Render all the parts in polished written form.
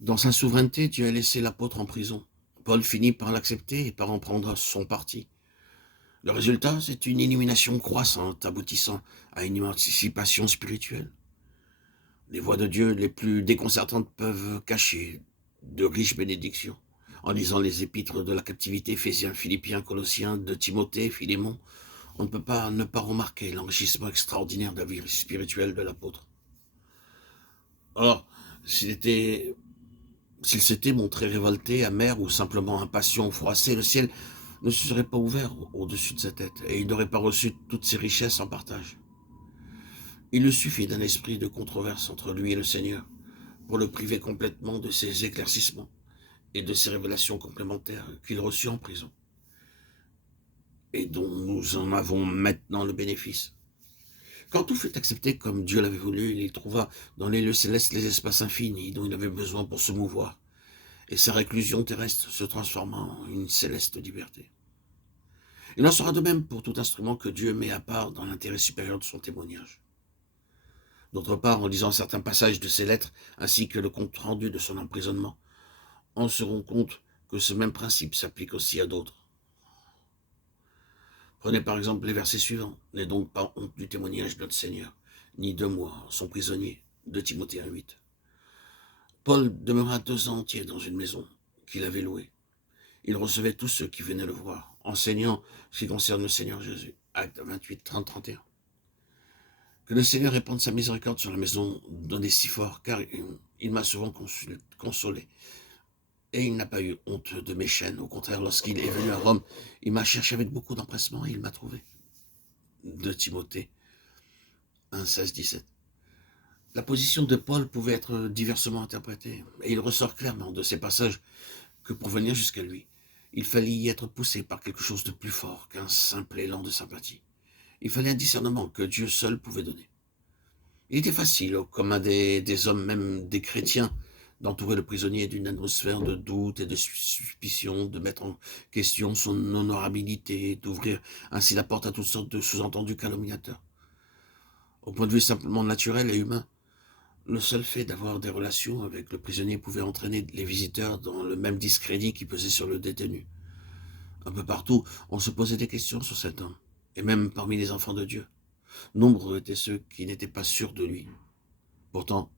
Dans sa souveraineté, Dieu a laissé l'apôtre en prison. Paul finit par l'accepter et par en prendre son parti. Le résultat, c'est une illumination croissante aboutissant à une émancipation spirituelle. Les voies de Dieu les plus déconcertantes peuvent cacher de riches bénédictions. En lisant les épîtres de la captivité, Éphésiens, Philippiens, Colossiens, de Timothée, Philémon, on ne peut pas ne pas remarquer l'enrichissement extraordinaire de la vie spirituelle de l'apôtre. Or, s'il s'était montré révolté, amer ou simplement impatient ou froissé, le ciel ne se serait pas ouvert au-dessus de sa tête et il n'aurait pas reçu toutes ses richesses en partage. Il lui suffit d'un esprit de controverse entre lui et le Seigneur pour le priver complètement de ses éclaircissements et de ses révélations complémentaires qu'il reçut en prison et dont nous en avons maintenant le bénéfice. Quand tout fut accepté comme Dieu l'avait voulu, il trouva dans les lieux célestes les espaces infinis dont il avait besoin pour se mouvoir, et sa réclusion terrestre se transforma en une céleste liberté. Il en sera de même pour tout instrument que Dieu met à part dans l'intérêt supérieur de son témoignage. D'autre part, en lisant certains passages de ses lettres, ainsi que le compte-rendu de son emprisonnement, on se rend compte que ce même principe s'applique aussi à d'autres. Prenez par exemple les versets suivants. N'aie donc pas honte du témoignage de notre Seigneur, ni de moi, son prisonnier, de Timothée 1,8. Paul demeura 2 ans entiers dans une maison qu'il avait louée. Il recevait tous ceux qui venaient le voir, enseignant ce qui concerne le Seigneur Jésus. Actes 28, 30, 31. Que le Seigneur répande sa miséricorde sur la maison d'Onésiphore, car il m'a souvent consolé. Et il n'a pas eu honte de mes chaînes. Au contraire, lorsqu'il est venu à Rome, il m'a cherché avec beaucoup d'empressement et il m'a trouvé. De Timothée 1, 16, 17. La position de Paul pouvait être diversement interprétée, et il ressort clairement de ces passages que pour venir jusqu'à lui, il fallait y être poussé par quelque chose de plus fort qu'un simple élan de sympathie. Il fallait un discernement que Dieu seul pouvait donner. Il était facile, comme à des hommes, même des chrétiens, d'entourer le prisonnier d'une atmosphère de doute et de suspicion, de mettre en question son honorabilité, d'ouvrir ainsi la porte à toutes sortes de sous-entendus calomniateurs. Au point de vue simplement naturel et humain, le seul fait d'avoir des relations avec le prisonnier pouvait entraîner les visiteurs dans le même discrédit qui pesait sur le détenu. Un peu partout, on se posait des questions sur cet homme, et même parmi les enfants de Dieu. Nombreux étaient ceux qui n'étaient pas sûrs de lui. Pourtant,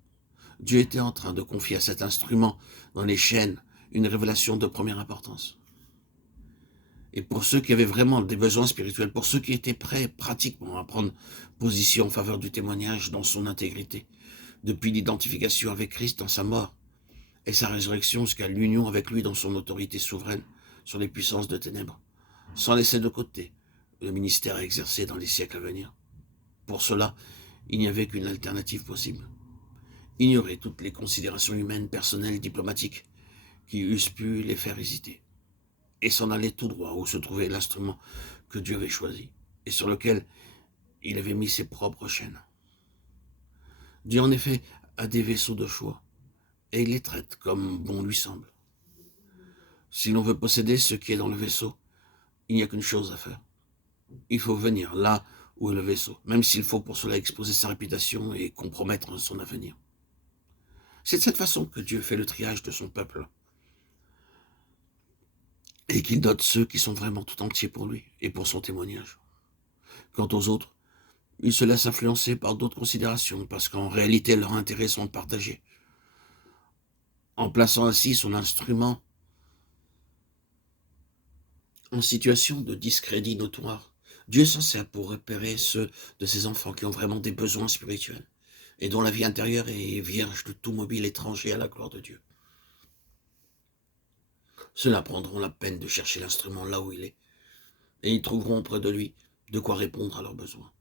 Dieu était en train de confier à cet instrument dans les chaînes une révélation de première importance. Et pour ceux qui avaient vraiment des besoins spirituels, pour ceux qui étaient prêts pratiquement à prendre position en faveur du témoignage dans son intégrité, depuis l'identification avec Christ dans sa mort et sa résurrection jusqu'à l'union avec lui dans son autorité souveraine sur les puissances de ténèbres, sans laisser de côté le ministère à exercer dans les siècles à venir. Pour cela, il n'y avait qu'une alternative possible. Ignorer toutes les considérations humaines, personnelles, diplomatiques, qui eussent pu les faire hésiter, et s'en aller tout droit où se trouvait l'instrument que Dieu avait choisi, et sur lequel il avait mis ses propres chaînes. Dieu en effet a des vaisseaux de choix, et il les traite comme bon lui semble. Si l'on veut posséder ce qui est dans le vaisseau, il n'y a qu'une chose à faire. Il faut venir là où est le vaisseau, même s'il faut pour cela exposer sa réputation et compromettre son avenir. C'est de cette façon que Dieu fait le triage de son peuple, et qu'il dote ceux qui sont vraiment tout entiers pour lui et pour son témoignage. Quant aux autres, ils se laissent influencer par d'autres considérations, parce qu'en réalité leurs intérêts sont partagés. En plaçant ainsi son instrument en situation de discrédit notoire, Dieu s'en sert pour repérer ceux de ses enfants qui ont vraiment des besoins spirituels et dont la vie intérieure est vierge de tout mobile étranger à la gloire de Dieu. Ceux-là prendront la peine de chercher l'instrument là où il est, et ils trouveront près de lui de quoi répondre à leurs besoins.